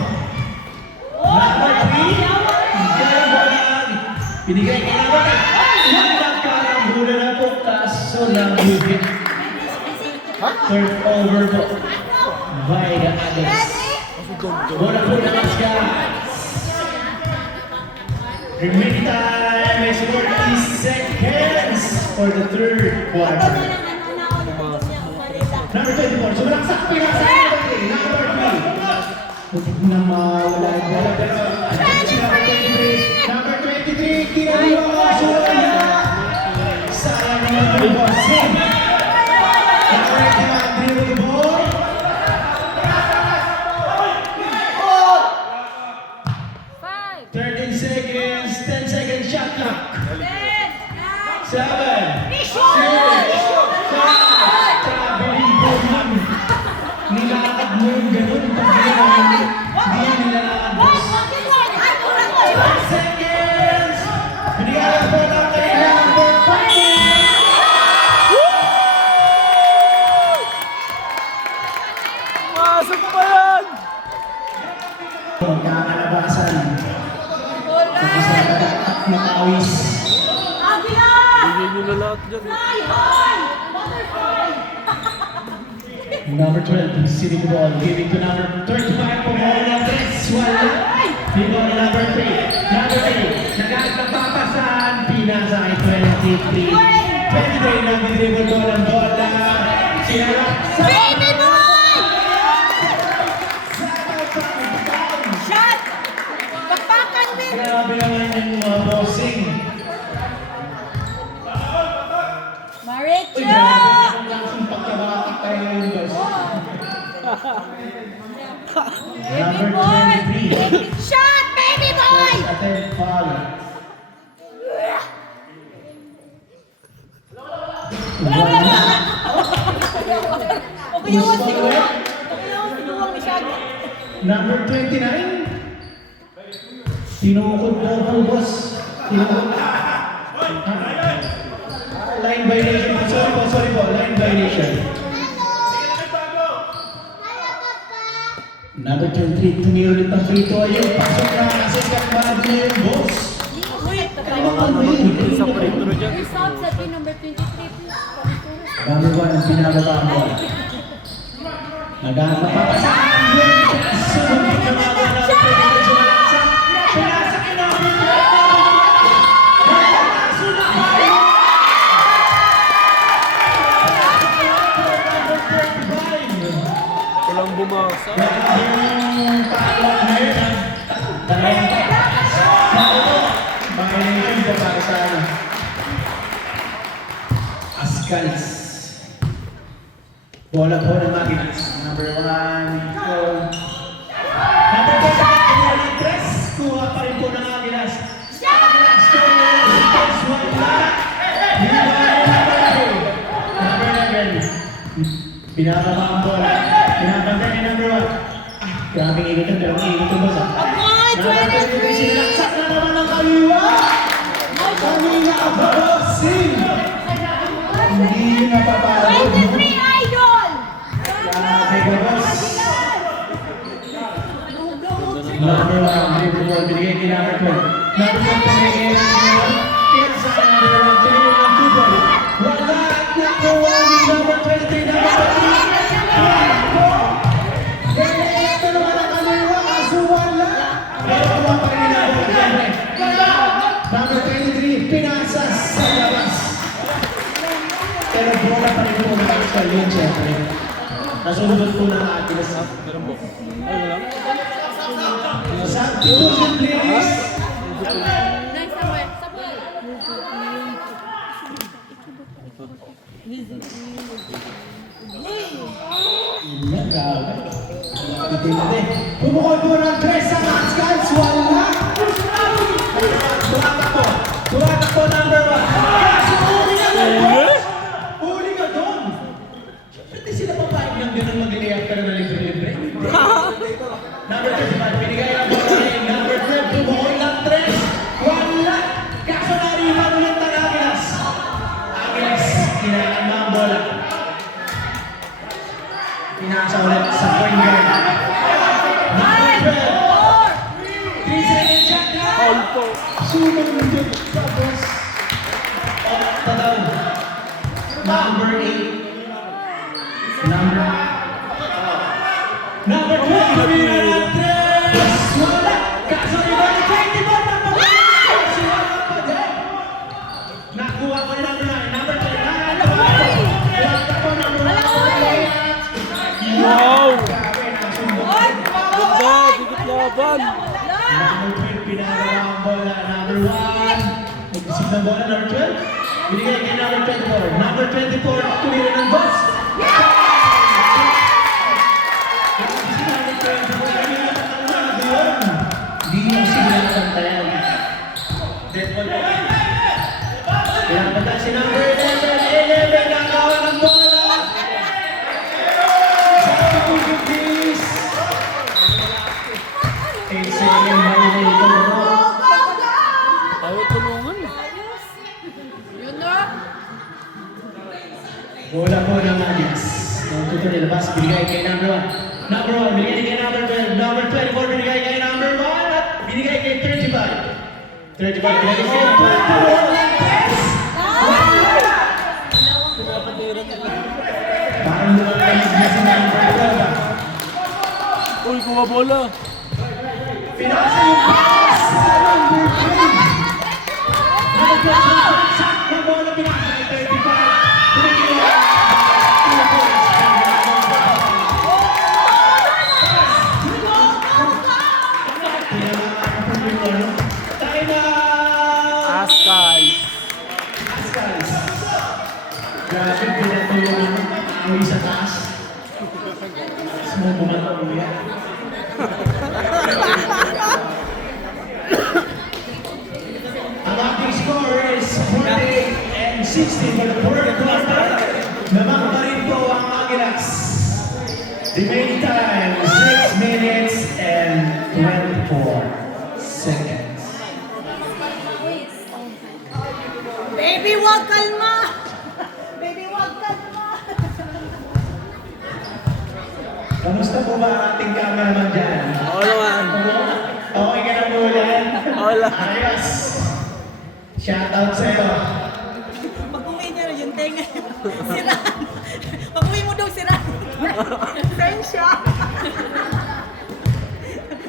Number 3. Binigay kay number 3. Nagkarambulan na po kaso lang higit. Third over po. By the Agilas. Bola po na mas guys. Remaining time is 40 seconds for the third quarter. Number 24, sumalaksak pinasa number 3. Butik na mawala yung bola pero number 23, kinaluwa ka suwala. Sayang naman po yung bossing. Number 8, dribble the ball. 13 seconds, 10 seconds shot clock. 7, 6, 5, traveling po yun. Nilakad mo yung ganun. Hindi yan nilalakad. 5 seconds! Binigyan po ng kailangan po. Masok pa yan! Magkakalabasan. Isa at makawis. Bigyan nyo na lahat dyan. Number 12, receiving the ball, giving to number 35 for Hernandez. Wala. Ball number 3. Number 3, nagkakapapasaan. Pinasa ay 20. 23. 23 na dinribble ko ng bola. Sinarap sa Baby boy! Shot! Bakbakan mo! Grabe naman yung mga bossing. Uy, Maricho! grabe naman langsung pagkabakit tayo ngayon, boss. Baby Number boy! 23. Shot! Baby boy! Attempt foul. Okay yung sinuwang. Okay yung sinuwang ni Shaggy. Number 29. Tinukod daw po, boss. Tinukod. Line violation po. Sorry po. Line violation. Number 23. Tumiro ulit ang free throw. Ayun, pasok na. Kasi kakbado na yung boss. Sa free throw dyan. Your sub sa team number 23, please. Number 1 ang pinababa ang bola. Naghahanap pa sa sunod na mga bola. Pinasa kay number 35. Walang bumasa. Yung talon na yun, dalawang violation ko para sa Ascals. Bola po ng Maginas. Number 1, goal. Number 2, kuha ng tres. Kuha pa rin po ng Maginas. Maginas, goal. Wala. Number 11. Pinababa ang bola. Pinababa ni number 1. Grabe ikot yung dalawang ikot yung boss. Number 23, sinilaksak na naman ng kaliwa. Kanina ang bossing. Hindi napapagod. 23 idol! Grabe ka, boss. Number 1, dribble ball, binigay kay number 12. Number 12, binigay kay number 1. Pinasa number 1, binigay ng 2 ball. Wala at nakuha ni number 23, number 23. Ito naman ang kaliwa, kaso wala. Pero kuha pa rin ni number 23. Number 23, pinasa sa labas. Pero bola pa rin po ng Pascal yun, siyempre. Nasunod po ng Aquilas. Meron ba? Ay, wala. Substitution, please. Next number, Samuel. Iya, grabe. Titindi. Bumukol po ng tres sa Pascals. Wala. Tumatakbo. Tumatakbo number 1. Kaso huli ka doon. Huli ka doon. Hindi sila papayag ng ganun mag-layup pero na libre-libre. Number 35, binigay ang bola rin. Number 12, bumukol ng tres. Wala. Kaso naripan ulit ng Aquilas. Aquilas, kinain mo ang bola. Pinasa ulit sa point guard. Number 12. 3 second shot na. Foul po. Sunog na dyan sa boss. Tataw. Number 8. Number 12. Tumira ng tres. Wala. Kaso iba ni 21 na pa. Kasi wala pa din. Nakuha ko ni number 9. Number 10. Wala ko number 1. Wow! Grabe, nasundo. Ganda! Dikit laban! Number 12, pinagawa ang bola. Number 1. Nag-isip ng bola. Number 12. Binigay kay number 24. Number 24, tumira ng boss. Si number 24, kanina ang mga doon. Hindi yung sinasantayan. Dead ball po. Pinapatay si number 11. 11, nagawa ng bola. Substitution, please. 8 second violator. Ayaw tulungan. Yun na. Bola po ng Magias. Ang tuto nilabas, binigay kay number 1. Number 1, binigay kay number 12. Number 24, binigay kay number 1. At binigay kay 35. 35, binigay kay 21. Parang lumalalig na si number 12. Uy, kuha bola. Pinasa yung pass! Number 3! Number 12, shot ng bola Binawi sa taas. Sumubumatong yan. Ang ating score is 48-16 for the fourth quarter. Naman pa rin po ang Agilas. Remaining time, 6 minutes and 24 seconds. Baby, wag kalma! Baby, wag kalma! Kamusta po ba ang ating cameraman dyan? Oo naman. Okay ka na po yan? Oo lang. Ayos! Shoutout sa'yo. Pag-uwi niya yung tenga, siraan. Pag-uwi mo daw siraan. Sensya.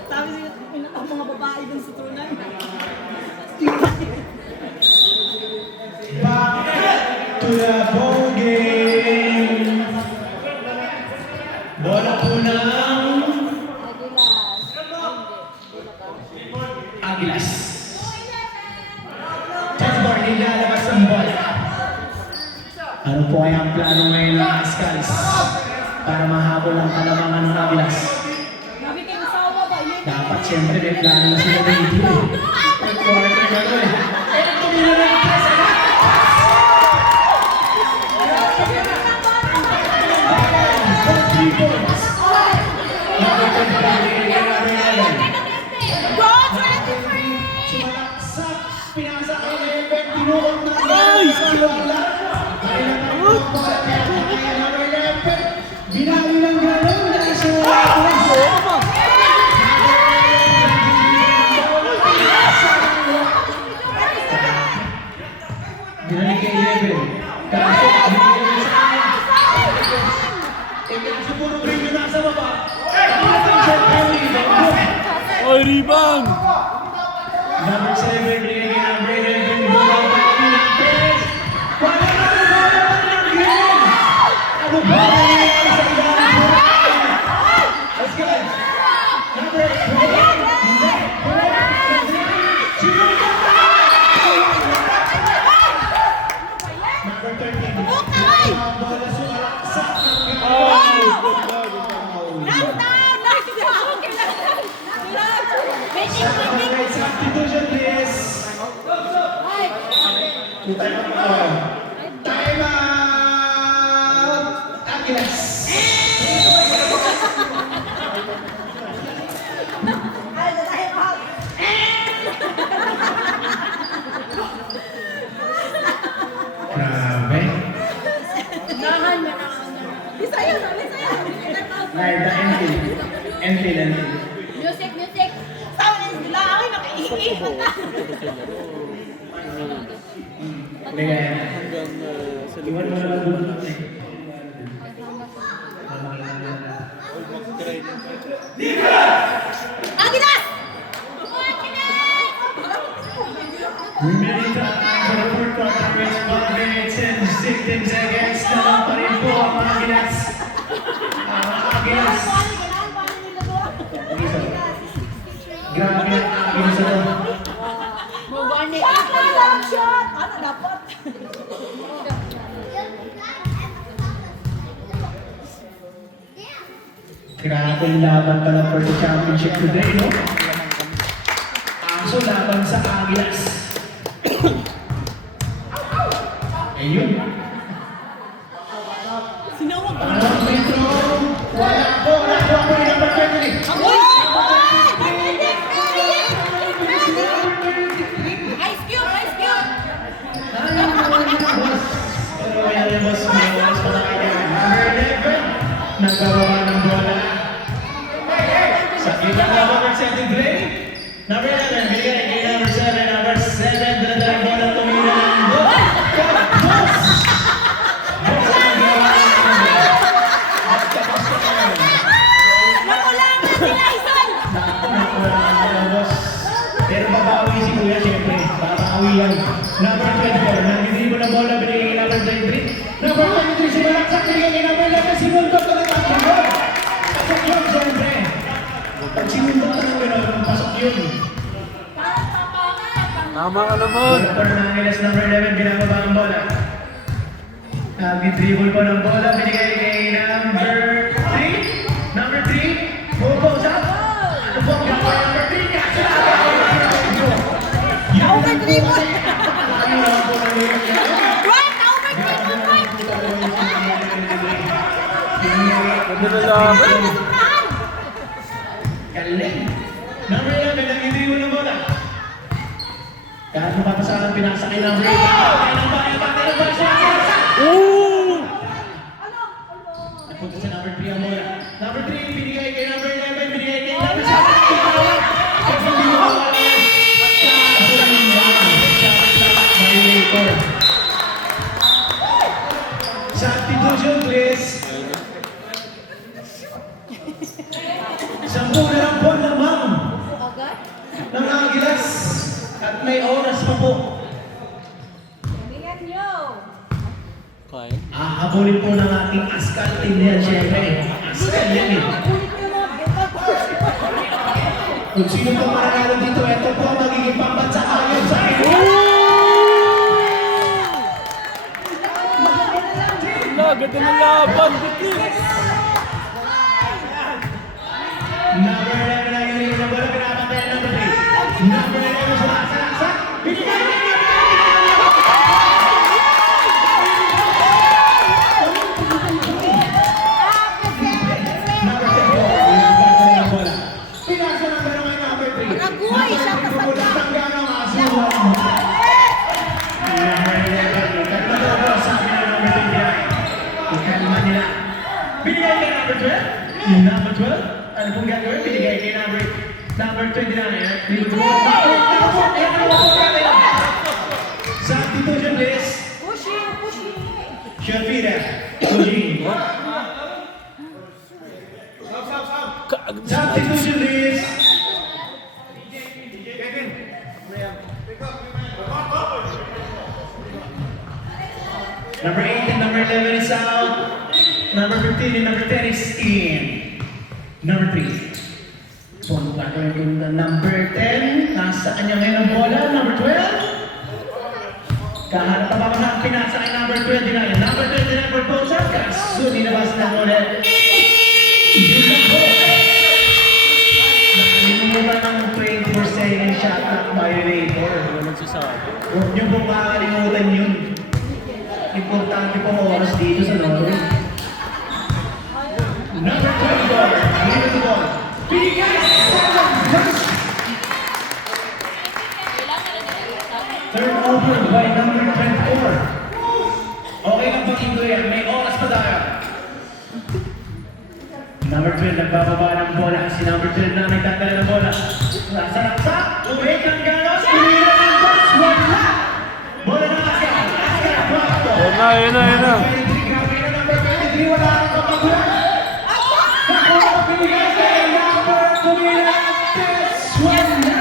Sabi niya, ang mga babae dun sa tunan. Back to the ball game. Bola po ng Agilas. Chessboard, nilalabas ang bola. Ano po kaya ang plano ngayon ng Ascals para mahabol ang kalamangan ng Agilas? Sabi kayo, sawa ba? Dapat siyempre may plano na sila ng video. Quarter na to eh. Eh, tumira na ang press. Go, 23! Sumalaksak, pinasa kay Lepen, tinuot na Ay! Wala. Kailangan po sa kaya number 11. Ginali ng gano'n dahil sa ginali kay Lepen. Kaso, binigyan sa kanya. Kasi puro bring yun nasa baba. Oy, rebound! Number 7, bigay kay number 11. Bola pa rin ang press. Wala na rin bola ng game. Ano ba ang nangyayari sa ilalim mo? Let's go. Number 13. Bola sumalaksak ng substitution, please. Time out. Agilas. Grabe. Bisaya, Bisaya. Narda, Enfield. Music, music. Sawa na yung sila. Ay, nakaiihi. Kaya, Hanggang sa iwan mo na doon. Agilas! Remaining time for the fourth quarter is 5 minutes and 16 seconds. Naman pa rin po ang Agilas. Ang Agilas. Grabe ang Agilas ito. Mugani. Shot! Ano dapat? Grabe yung laban pala for the championship today, no? Aso laban sa Agilas. Ayun. Sinawag ko. Pangalawang free throw. Wala po. Nakuha po yung number 23. Ice cube! Ice cube! Pero yan boss, may oras pa na kayo. Number 11. Nagkaroon ng bola. Sa ibang number 73. Number 11, bigay kay number 7. Number 7, dala-dalang bola tumira ng bola. Boss! Nakulangan si Lyson! Pero babawi si Kuya, siyempre. Babawi yan. Number 24, nandito na bola, binigay kay number 23. Number 23, si Malaksak, binigay kay number 11. Sinundot na ng action. Pasok yun, siyempre. Pag sinundot na ng gano'n, pasok yun. Tama ka naman. Bola for Angeles, number 11, binababa ang bola. Nag-dribble po ng bola, binigay kay number 3. Number 3, full post up. Ano po ang ginawa ng number 3? Kaso na Over-dribble! Right! Over-dribble, right! Ganda na laban. Right, nasumprahan! Galing. Number 11, nag-dribble ng bola. Kahit mapapasakan, pinasa kay number 8. Patay ng bahay, patay ng bahay. Oh! Napunta sa number 3 ang bola. Number 3, binigay kay number 11, binigay kay number 7. Substitution, please. 10 na lang po lamang ng Agilas. At may oras pa po. Tingnan nyo! Kaya. Ahabulin po ng ating Askal team yan, syempre. Askal yan eh. Kulit nyo mo! Kung sino po mananalo dito, ito po ang magiging pambansa kayo sa akin. Wala, ganda na laban. Bitis. Number 11 na yun yung bola, pinapatay ang number 3. Number 11 sa binigay na niya! Number 10 po, pinapatay ang bola. Pinasa ng pero may number 3. Naguhay siya kasama. Tanggang ang asuhan. Number 11, tatlo po sabi ng number 29. Ikalma nila. Binigay kay number 12. Number 12. Ano pong gagawin? Binigay kay number 29. Substitution, please. Pushing! Pushing! Shafira. Eugene. Substitution, please. Number 8 and number 11 is out. Number 15 and number 10 is in. Number 3. Punta ko yung number 10. Nasa kanya ngayon ang bola. Number 12. Kaharap pa ba na pinasa kay number 29. Number 29 proposal. Kaso ninabas na ulit. Yun lang po. Nakalimutan ng 24-second shot at violator. Wala nagsasabi. Huwag niyo pong makakalimutan yun. Importante pong oras dito sa Norway. Number 24, give the ball. Binigay sa turnover by number 24. Okay lang pang yan, may oras pa tayo. Number 12, nagbababa ng bola. Si number 12 na may tatala ng bola. Nasa raksa, umik ng galos, pinira ng box, wala! Bola ng Askal, Askal, Prato. Yan na. Grabe na number 23, wala kang kapagulan. Binigay kay number 29, wala!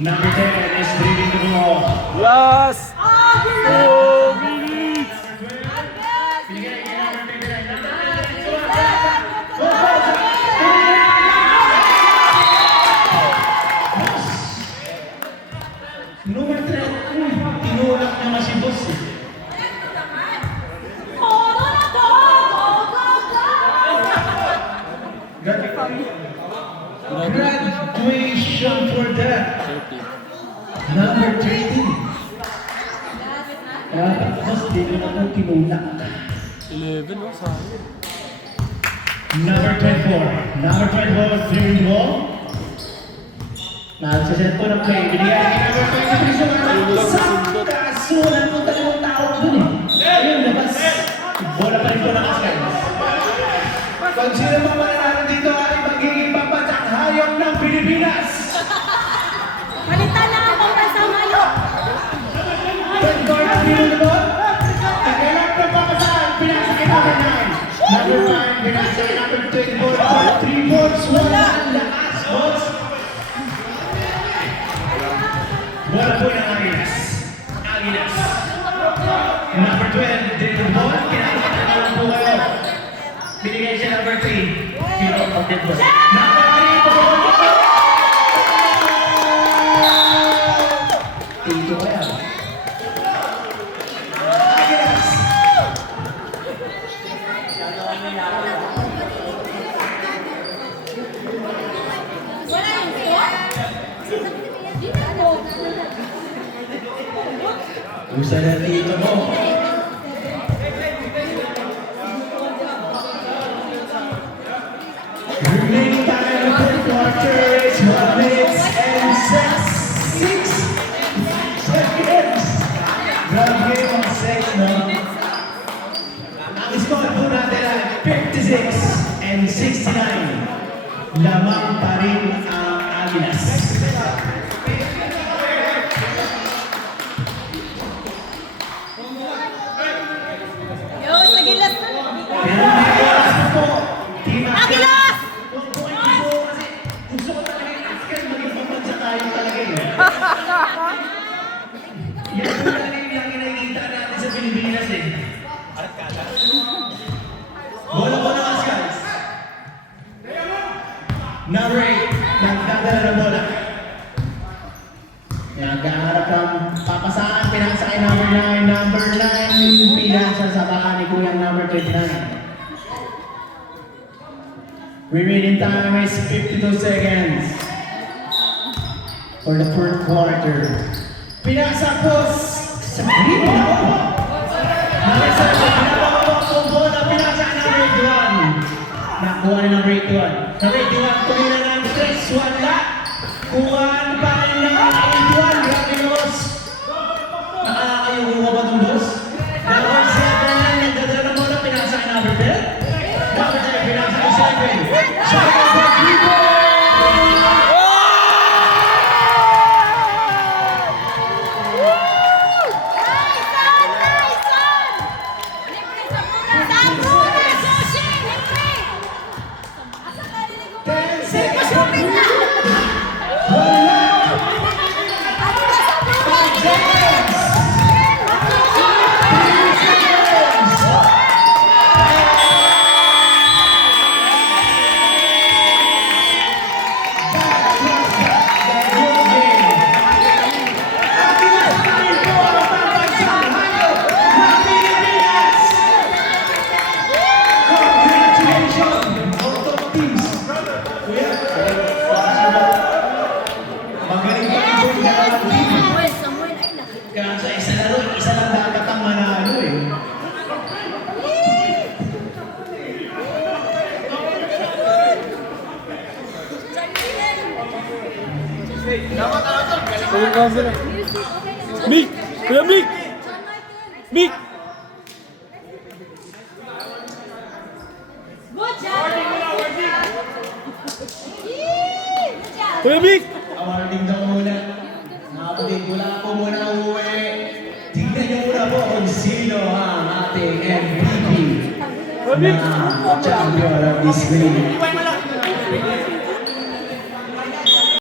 Number 10 is dribbling the ball. Last 4 minutes. Binigay kay number 29, number 29. Number 3, tinulak niya nga si boss eh. Graduation for that. 30. Number 13. Tapos dito na po tinulak. 11, no? Sayang. Number 24. Number 24, three ball. Nagsaset po ng play. Binigay kay number 23 sa kaso ng dalawang tao dun eh. Ayun, labas. Bola pa rin po ng Askal. Pag sino pa mananalo dito ay magiging pambansang hayop ng Pilipinas. Palitan lang ang pambansang hayop! Third court, pinul the ball. Nag-elap ng papasahan, pinasa kay number 9. Number 5, pinasa kay number 24. 3 balls, wala ang lakas, boss. Wala po ng Agilas. Agilas. Number 12, din the ball. Pinasa lang po kayo. Binigay siya number 3. Hero of the ball. Number 3, the ball. Gusto na dito mo. Remaining time of the quarter is 1 minute and 6 seconds. Grabe ang 6, no? Ang score po natin ay 56 and 69. Lamang pa rin ang Agilas. Yo, sa gilas na. Pero may oras na po. Team Agilas! Gusto ko talaga yung Asker, maging pambansa tayo talaga eh. Yan po talaga yung lagi nakikita natin sa Pilipinas eh. Bola po ng Asker. Number 8, nagdadala ng bola. Nagkaharap ng papasahan, pinasa kay number 9. Number 9, pinasa sa baka ni Kuyang number 29. Remaining time is 52 seconds for the fourth quarter. Pinasa po sa Green. Pinasa po bola, pinasa ang number 81. Nakuha ni number 81. Number 81, kumina ng 3, wala. Kuha pa rin ng 81. Grabe boss. Nakakayong ba itong boss? Number 7 lang, nagdadala ng bola, pinasa ang number 10. Number 10, pinasa ang 7. Kaya sa isa laro, isa lang dapat ang manalo eh. Ayun ka sila. Mick! Kuya Mick! Mick! Good job! Kuya Mick! Awarding daw muna. Nakapagin ko lang po muna uwi. Tignan niyo muna po kung sino ang ating MVP na champion of this league.